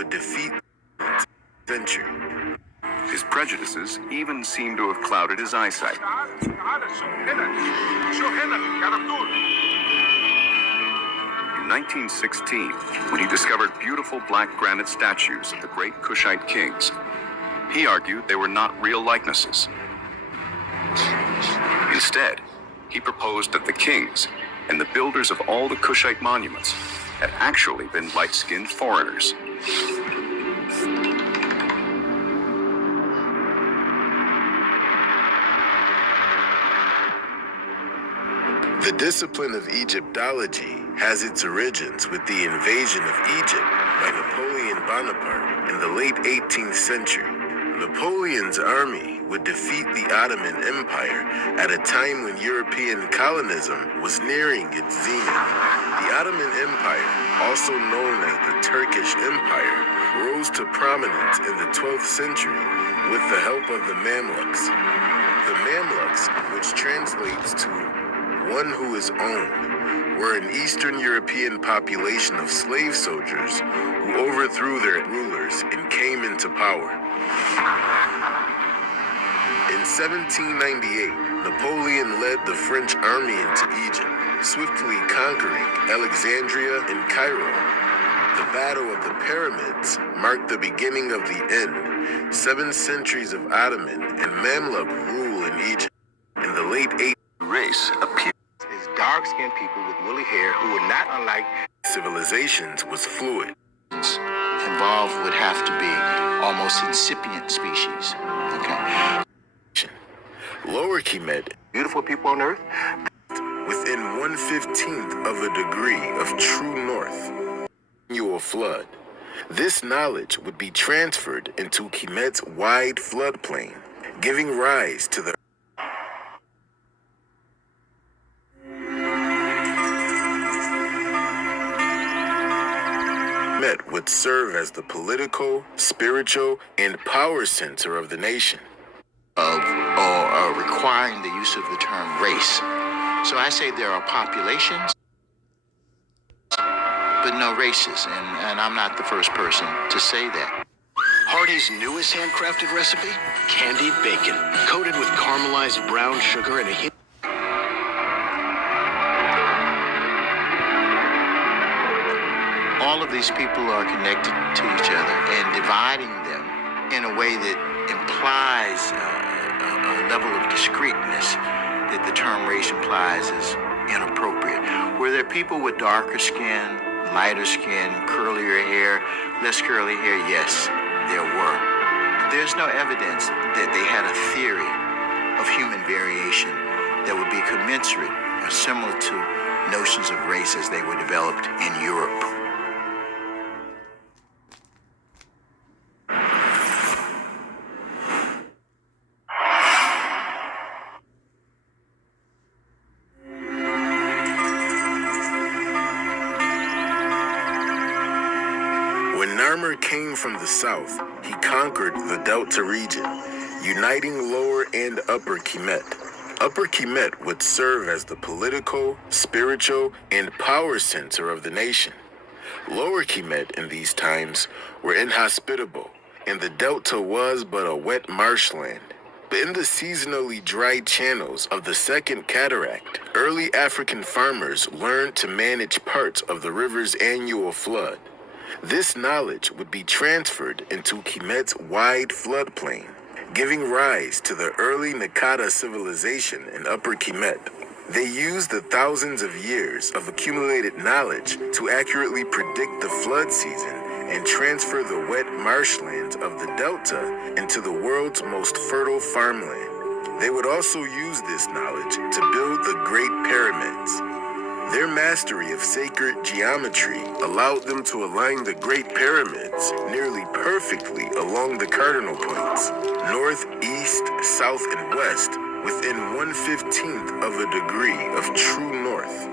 would defeat the century. His prejudices even seem to have clouded his eyesight. In 1916, when he discovered beautiful black granite statues of the great Kushite kings, he argued they were not real likenesses. Instead, he proposed that the kings and the builders of all the Kushite monuments had actually been light-skinned foreigners. The discipline of Egyptology has its origins with the invasion of Egypt by Napoleon Bonaparte in the late 18th century. Napoleon's army would defeat the Ottoman Empire at a time when European colonism was nearing its zenith. The Ottoman Empire, also known as the Turkish Empire, rose to prominence in the 12th century with the help of the Mamluks. The Mamluks, which translates to one who is owned, were an Eastern European population of slave soldiers who overthrew their rulers and came into power. In 1798, Napoleon led the French army into Egypt, swiftly conquering Alexandria and Cairo. The Battle of the Pyramids marked the beginning of the end. 7 centuries of Ottoman and Mamluk rule in Egypt. In the late 8th race appeared as dark-skinned people with woolly hair who were not unlike civilizations was fluid. Involved would have to be almost incipient species. Okay. Lower Kemet, beautiful people on Earth, within 1/15th of a degree of true north. Annual flood. This knowledge would be transferred into Kemet's wide floodplain, giving rise to the Kemet would serve as the political, spiritual, and power center of the nation. Or requiring the use of the term race. So I say there are populations, but no races, and I'm not the first person to say that. Hardy's newest handcrafted recipe? Candied bacon, coated with caramelized brown sugar and a hint. All of these people are connected to each other, and dividing them in a way that implies a level of discreteness that the term race implies is inappropriate. Were there people with darker skin, lighter skin, curlier hair, less curly hair? Yes, there were. There's no evidence that they had a theory of human variation that would be commensurate or similar to notions of race as they were developed in Europe. When Narmer came from the south, he conquered the Delta region, uniting Lower and Upper Kemet. Upper Kemet would serve as the political, spiritual, and power center of the nation. Lower Kemet in these times were inhospitable, and the Delta was but a wet marshland. But in the seasonally dry channels of the Second Cataract, early African farmers learned to manage parts of the river's annual flood. This knowledge would be transferred into Kemet's wide floodplain, giving rise to the early Naqada civilization in Upper Kemet. They used the thousands of years of accumulated knowledge to accurately predict the flood season and transfer the wet marshlands of the Delta into the world's most fertile farmland. They would also use this knowledge to build the Great Pyramids. Their mastery of sacred geometry allowed them to align the Great Pyramids nearly perfectly along the cardinal points, north, east, south, and west, within 1/15th of a degree of true north.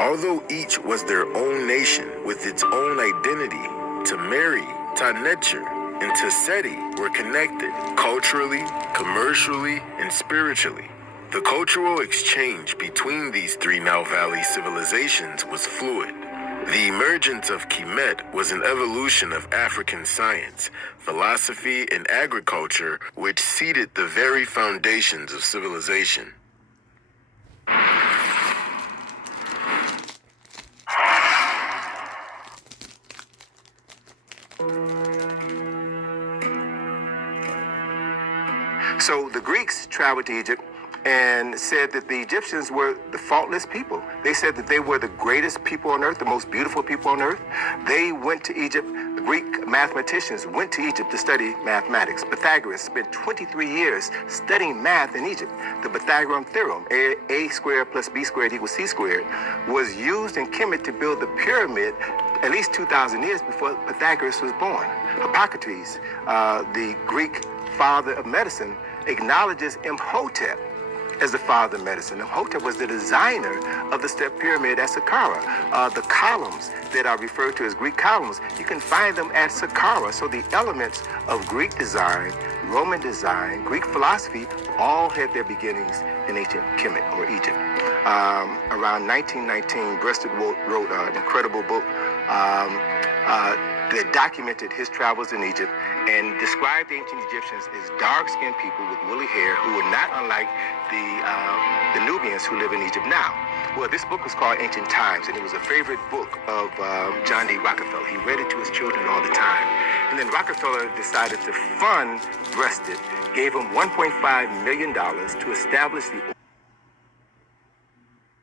Although each was their own nation with its own identity, Temeri, Ta-Netcher, and Taseti were connected culturally, commercially, and spiritually. The cultural exchange between these three Nile Valley civilizations was fluid. The emergence of Kemet was an evolution of African science, philosophy, and agriculture, which seeded the very foundations of civilization. So the Greeks traveled to Egypt and said that the Egyptians were the faultless people. They said that they were the greatest people on earth, the most beautiful people on earth. They went to Egypt. The Greek mathematicians went to Egypt to study mathematics. Pythagoras spent 23 years studying math in Egypt. The Pythagorean theorem, a squared plus b squared equals c squared, was used in Kemet to build the pyramid at least 2,000 years before Pythagoras was born. Hippocrates, the Greek father of medicine, acknowledges Imhotep as the father of medicine. Imhotep was the designer of the step pyramid at Saqqara. The columns that are referred to as Greek columns, you can find them at Saqqara. So the elements of Greek design, Roman design, Greek philosophy, all had their beginnings in ancient Kemet or Egypt. Around 1919, Breasted wrote an incredible book that documented his travels in Egypt and described the ancient Egyptians as dark-skinned people with woolly hair who were not unlike the Nubians who live in Egypt now. Well, this book was called Ancient Times, and it was a favorite book of John D. Rockefeller. He read it to his children all the time. And then Rockefeller decided to fund Breasted, gave him $1.5 million to establish the